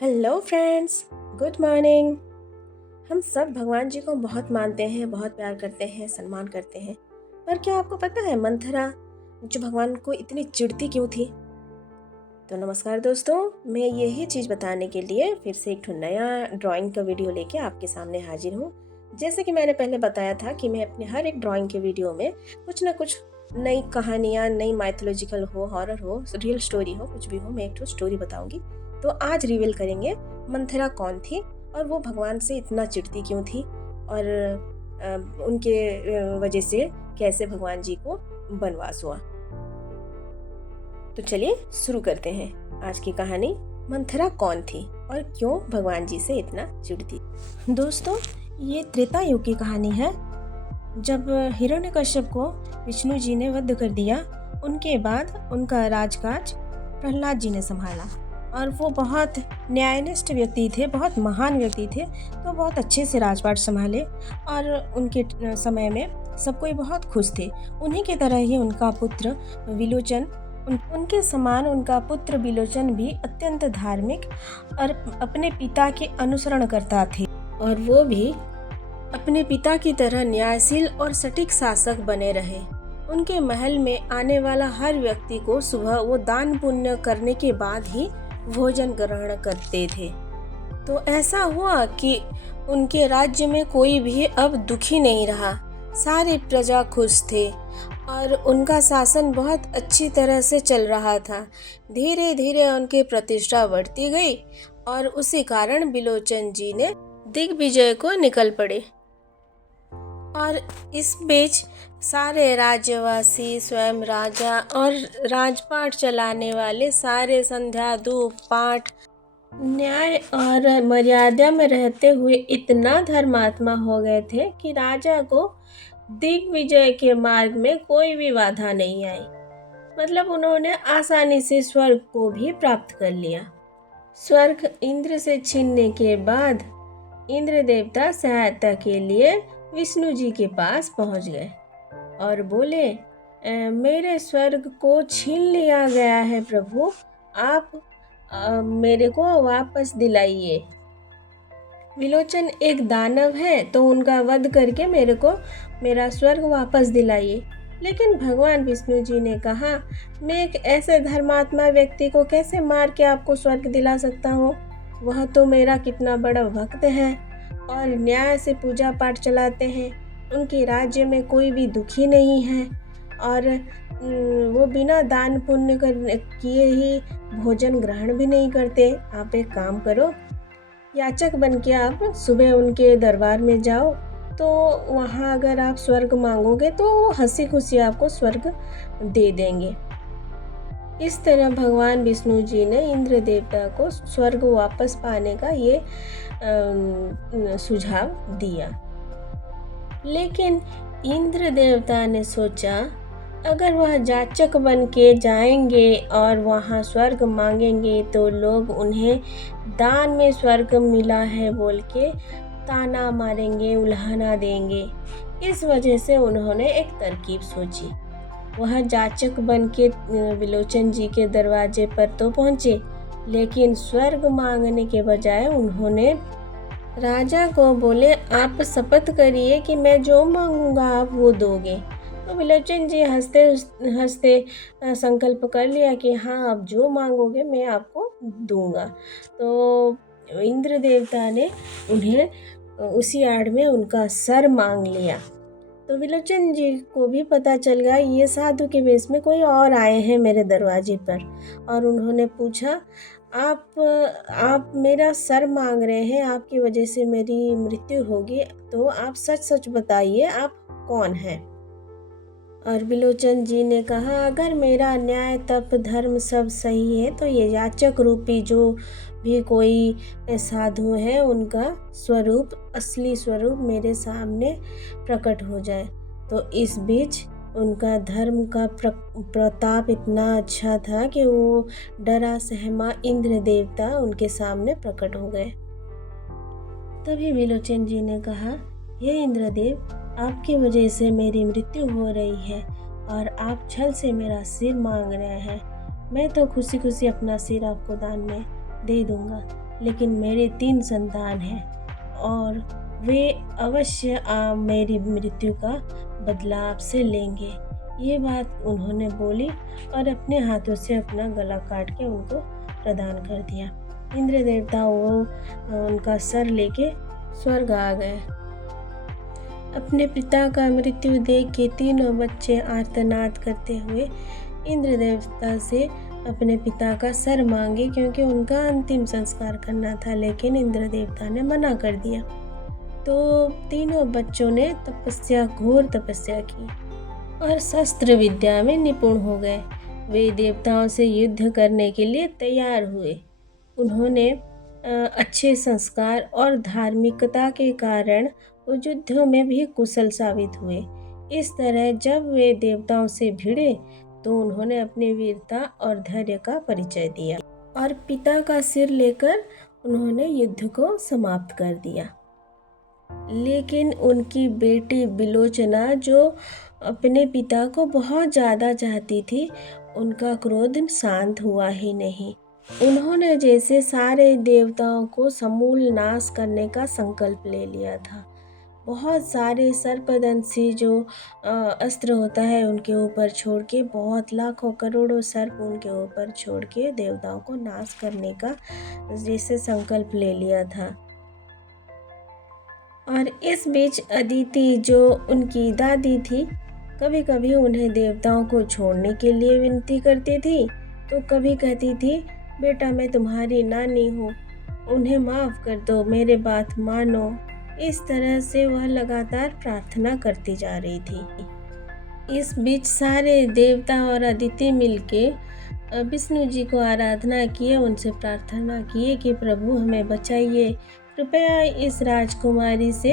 Hello friends, good morning. हम सब भगवान जी को बहुत मानते हैं, बहुत प्यार करते हैं, सम्मान करते हैं। पर क्या आपको पता है मंथरा जो भगवान को इतनी चिढ़ती क्यों थी? तो नमस्कार दोस्तों, मैं यही चीज़ बताने के लिए फिर से एक नया ड्राइंग का वीडियो लेके आपके सामने हाजिर हूँ। जैसे कि मैंने पहले बताया था कि मैं अपने हर एक ड्राइंग के वीडियो में कुछ ना कुछ नई कहानियाँ, नई माइथोलॉजिकल हो, हॉरर हो, रियल स्टोरी हो, कुछ भी हो, मैं एक तो स्टोरी बताऊंगी। तो आज रिवील करेंगे मंथरा कौन थी और वो भगवान से इतना चिढ़ती क्यों थी और उनके वजह से कैसे भगवान जी को वनवास हुआ। तो चलिए शुरू करते हैं आज की कहानी। मंथरा कौन थी और क्यों भगवान जी से इतना चिढ़ती? दोस्तों, ये त्रेता युग की कहानी है। जब हिरण्यकश्यप को विष्णु जी ने वध कर दिया, उनके बाद उनका राजकाज प्रहलाद जी ने संभाला और वो बहुत न्यायनिष्ठ व्यक्ति थे, बहुत महान व्यक्ति थे। तो बहुत अच्छे से राजपाट संभाले और उनके समय में सब कोई बहुत खुश थे। उन्हीं की तरह ही उनका पुत्र विलोचन, उनके समान उनका पुत्र विलोचन भी अत्यंत धार्मिक और अपने पिता के अनुसरण करता थे और वो भी अपने पिता की तरह न्यायशील और सटीक शासक बने रहे। उनके महल में आने वाला हर व्यक्ति को सुबह वो दान पुण्य करने के बाद ही भोजन ग्रहण करते थे। तो ऐसा हुआ कि उनके राज्य में कोई भी अब दुखी नहीं रहा। सारी प्रजा खुश थे और उनका शासन बहुत अच्छी तरह से चल रहा था। धीरे धीरे उनकी प्रतिष्ठा बढ़ती गई और उसी कारण विलोचन जी ने दिग्विजय को निकल पड़े। और इस बीच सारे राज्यवासी, स्वयं राजा और राजपाट चलाने वाले सारे संध्या, धूप, पाठ, न्याय और मर्यादा में रहते हुए इतना धर्मात्मा हो गए थे कि राजा को दिग्विजय के मार्ग में कोई भी बाधा नहीं आई। मतलब उन्होंने आसानी से स्वर्ग को भी प्राप्त कर लिया। स्वर्ग इंद्र से छीनने के बाद इंद्र देवता सहायता के लिए विष्णु जी के पास पहुंच गए और बोले, मेरे स्वर्ग को छीन लिया गया है प्रभु, आप मेरे को वापस दिलाइए। विलोचन एक दानव है तो उनका वध करके मेरे को मेरा स्वर्ग वापस दिलाइए। लेकिन भगवान विष्णु जी ने कहा, मैं एक ऐसे धर्मात्मा व्यक्ति को कैसे मार के आपको स्वर्ग दिला सकता हूँ? वह तो मेरा कितना बड़ा भक्त है और न्याय से पूजा पाठ चलाते हैं। उनके राज्य में कोई भी दुखी नहीं है और वो बिना दान पुण्य किए ही भोजन ग्रहण भी नहीं करते। आप एक काम करो, याचक बन के आप सुबह उनके दरबार में जाओ, तो वहाँ अगर आप स्वर्ग मांगोगे तो वो हंसी खुशी आपको स्वर्ग दे देंगे। इस तरह भगवान विष्णु जी ने इंद्र देवता को स्वर्ग वापस पाने का ये सुझाव दिया। लेकिन इंद्र देवता ने सोचा, अगर वह जाचक बन के जाएंगे और वहाँ स्वर्ग मांगेंगे तो लोग उन्हें दान में स्वर्ग मिला है बोल के ताना मारेंगे, उल्हाना देंगे। इस वजह से उन्होंने एक तरकीब सोची। वह जाचक बन के विलोचन जी के दरवाजे पर तो पहुँचे, लेकिन स्वर्ग मांगने के बजाय उन्होंने राजा को बोले, आप शपथ करिए कि मैं जो मांगूंगा आप वो दोगे। तो विलोचन जी हंसते हंसते संकल्प कर लिया कि हाँ, आप जो मांगोगे मैं आपको दूंगा। तो इंद्र देवता ने उन्हें उसी आड़ में उनका सर मांग लिया। तो विलोचन जी को भी पता चल गया ये साधु के वेश में कोई और आए हैं मेरे दरवाजे पर, और उन्होंने पूछा, आप मेरा सर मांग रहे हैं, आपकी वजह से मेरी मृत्यु होगी, तो आप सच सच बताइए आप कौन हैं? और विलोचन जी ने कहा, अगर मेरा न्याय तप धर्म सब सही है तो ये याचक रूपी जो भी कोई साधु है उनका स्वरूप, असली स्वरूप मेरे सामने प्रकट हो जाए। तो इस बीच उनका धर्म का प्रताप इतना अच्छा था कि वो डरा सहमा इंद्र देवता उनके सामने प्रकट हो गए। तभी विलोचन जी ने कहा, हे इंद्रदेव, आपकी वजह से मेरी मृत्यु हो रही है और आप छल से मेरा सिर मांग रहे हैं। मैं तो खुशी खुशी अपना सिर आपको दान में दे दूंगा। लेकिन मेरे 3 संतान हैं और वे अवश्य मेरी मृत्यु का बदला आपसे लेंगे। ये बात उन्होंने बोली और अपने हाथों से अपना गला काट के उनको प्रदान कर दिया। इंद्र देवता वो उनका सर लेके स्वर्ग आ गए। अपने पिता का मृत्यु देख के तीनों बच्चे आर्तनाद करते हुए इंद्र देवता से अपने पिता का सर मांगे, क्योंकि उनका अंतिम संस्कार करना था, लेकिन इंद्र देवता ने मना कर दिया। तो तीनों बच्चों ने घोर तपस्या की और शस्त्र विद्या में निपुण हो गए। वे देवताओं से युद्ध करने के लिए तैयार हुए। उन्होंने अच्छे संस्कार और धार्मिकता के कारण वो युद्धों में भी कुशल साबित हुए। इस तरह जब वे देवताओं से भिड़े तो उन्होंने अपनी वीरता और धैर्य का परिचय दिया और पिता का सिर लेकर उन्होंने युद्ध को समाप्त कर दिया। लेकिन उनकी बेटी बिलोचना, जो अपने पिता को बहुत ज़्यादा चाहती थी, उनका क्रोध शांत हुआ ही नहीं। उन्होंने जैसे सारे देवताओं को समूल नाश करने का संकल्प ले लिया था। बहुत सारे सर्पदंशी जो अस्त्र होता है उनके ऊपर छोड़ के, बहुत लाखों करोड़ों सर्प उनके ऊपर छोड़ के देवताओं को नाश करने का जैसे संकल्प ले लिया था। और इस बीच अदिति, जो उनकी दादी थी, कभी कभी उन्हें देवताओं को छोड़ने के लिए विनती करती थी, तो कभी कहती थी, बेटा मैं तुम्हारी नानी हूँ, उन्हें माफ़ कर दो, मेरे बात मानो। इस तरह से वह लगातार प्रार्थना करती जा रही थी। इस बीच सारे देवता और अदिति मिलके विष्णु जी को आराधना किए, उनसे प्रार्थना किए कि प्रभु हमें बचाइए, कृपया इस राजकुमारी से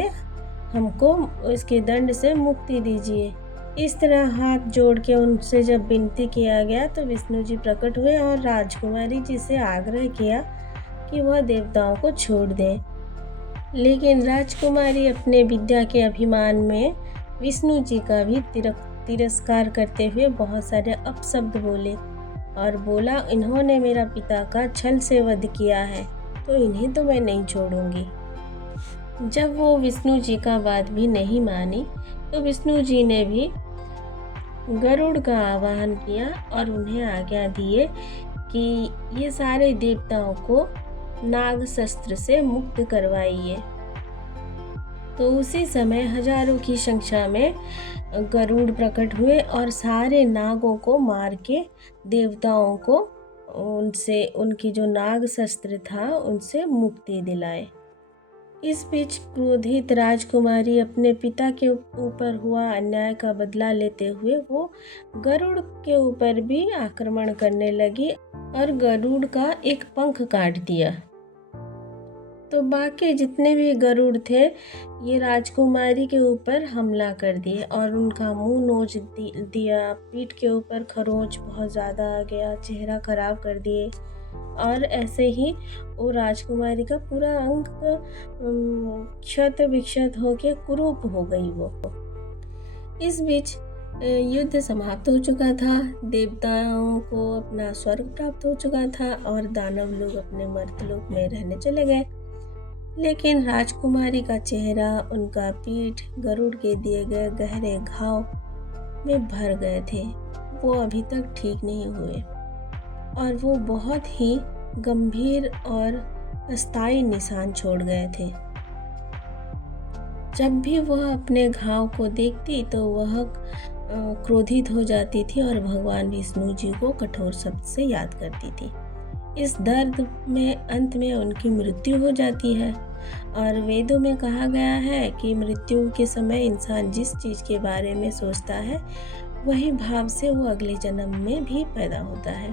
हमको इसके दंड से मुक्ति दीजिए। इस तरह हाथ जोड़ के उनसे जब विनती किया गया तो विष्णु जी प्रकट हुए और राजकुमारी जी से आग्रह किया कि वह देवताओं को छोड़ दें। लेकिन राजकुमारी अपने विद्या के अभिमान में विष्णु जी का भी तिरस्कार करते हुए बहुत सारे अपशब्द बोले और बोला, इन्होंने मेरा पिता का छल से वध किया है, तो इन्हें तो मैं नहीं छोड़ूंगी। जब वो विष्णु जी का बात भी नहीं मानी तो विष्णु जी ने भी गरुड़ का आवाहन किया और उन्हें आज्ञा दिए कि ये सारे देवताओं को नाग शस्त्र से मुक्त करवाइए। तो उसी समय हजारों की संख्या में गरुड़ प्रकट हुए और सारे नागों को मार के देवताओं को उनसे, उनकी जो नाग शस्त्र था, उनसे मुक्ति दिलाए। इस बीच क्रोधित राजकुमारी अपने पिता के ऊपर हुआ अन्याय का बदला लेते हुए वो गरुड़ के ऊपर भी आक्रमण करने लगी और गरुड़ का एक पंख काट दिया। तो बाकी जितने भी गरुड़ थे ये राजकुमारी के ऊपर हमला कर दिए और उनका मुंह नोच दिया, पीठ के ऊपर खरोंच बहुत ज़्यादा आ गया, चेहरा खराब कर दिए और ऐसे ही वो राजकुमारी का पूरा अंग क्षत विक्षत होके कुरूप हो गई वो। इस बीच युद्ध समाप्त हो चुका था, देवताओं को अपना स्वर्ग प्राप्त हो चुका था और दानव लोग अपने मर्तलोक में रहने चले गए। लेकिन राजकुमारी का चेहरा, उनका पीठ गरुड़ के दिए गए गहरे घाव में भर गए थे। वो अभी तक ठीक नहीं हुए और वो बहुत ही गंभीर और अस्थायी निशान छोड़ गए थे। जब भी वह अपने घाव को देखती तो वह क्रोधित हो जाती थी और भगवान विष्णु जी को कठोर शब्द से याद करती थी। इस दर्द में अंत में उनकी मृत्यु हो जाती है और वेदों में कहा गया है कि मृत्यु के समय इंसान जिस चीज़ के बारे में सोचता है वही भाव से वो अगले जन्म में भी पैदा होता है।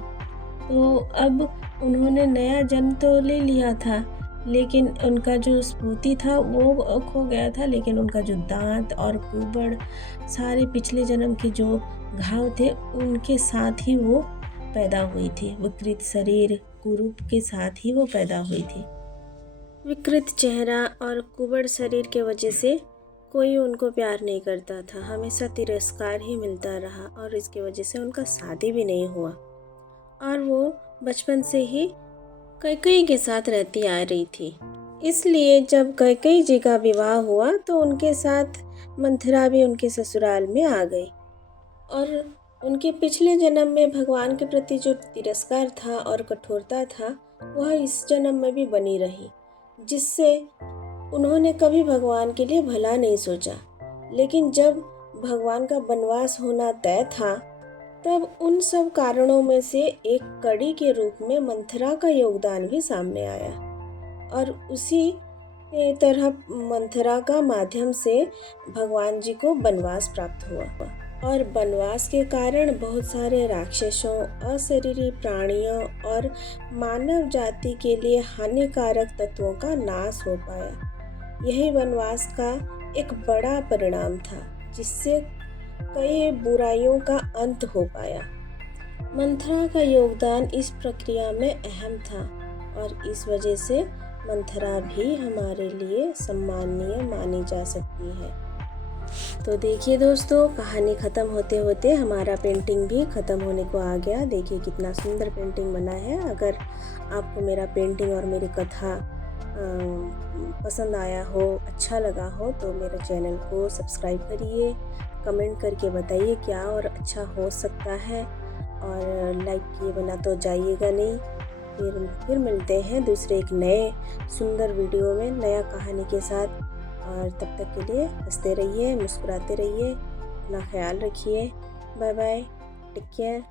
तो अब उन्होंने नया जन्म तो ले लिया था, लेकिन उनका जो स्मृति था वो खो गया था, लेकिन उनका जो दांत और कुबड़, सारे पिछले जन्म के जो घाव थे उनके साथ ही वो पैदा हुई थी। विकृत शरीर, कुरूप के साथ ही वो पैदा हुई थी। विकृत चेहरा और कुबड़ शरीर के वजह से कोई उनको प्यार नहीं करता था, हमेशा तिरस्कार ही मिलता रहा और इसकी वजह से उनका शादी भी नहीं हुआ और वो बचपन से ही कैकेयी के साथ रहती आ रही थी। इसलिए जब कैकेयी जी का विवाह हुआ तो उनके साथ मंथरा भी उनके ससुराल में आ गई और उनके पिछले जन्म में भगवान के प्रति जो तिरस्कार था और कठोरता था वह इस जन्म में भी बनी रही, जिससे उन्होंने कभी भगवान के लिए भला नहीं सोचा। लेकिन जब भगवान का वनवास होना तय था तब उन सब कारणों में से एक कड़ी के रूप में मंथरा का योगदान भी सामने आया और उसी तरह मंथरा का माध्यम से भगवान जी को वनवास प्राप्त हुआ और वनवास के कारण बहुत सारे राक्षसों, अशरीरी प्राणियों और मानव जाति के लिए हानिकारक तत्वों का नाश हो पाया। यही वनवास का एक बड़ा परिणाम था, जिससे कई बुराइयों का अंत हो पाया। मंथरा का योगदान इस प्रक्रिया में अहम था और इस वजह से मंथरा भी हमारे लिए सम्माननीय मानी जा सकती है। तो देखिए दोस्तों, कहानी ख़त्म होते होते हमारा पेंटिंग भी ख़त्म होने को आ गया। देखिए कितना सुंदर पेंटिंग बना है। अगर आपको मेरा पेंटिंग और मेरी कथा पसंद आया हो, अच्छा लगा हो, तो मेरे चैनल को सब्सक्राइब करिए, कमेंट करके बताइए क्या और अच्छा हो सकता है, और लाइक किए बिना तो जाइएगा नहीं। फिर मिलते हैं दूसरे एक नए सुंदर वीडियो में, नया कहानी के साथ। और तब तक के लिए हंसते रहिए, मुस्कुराते रहिए, अपना ख्याल रखिए। Bye bye, take care.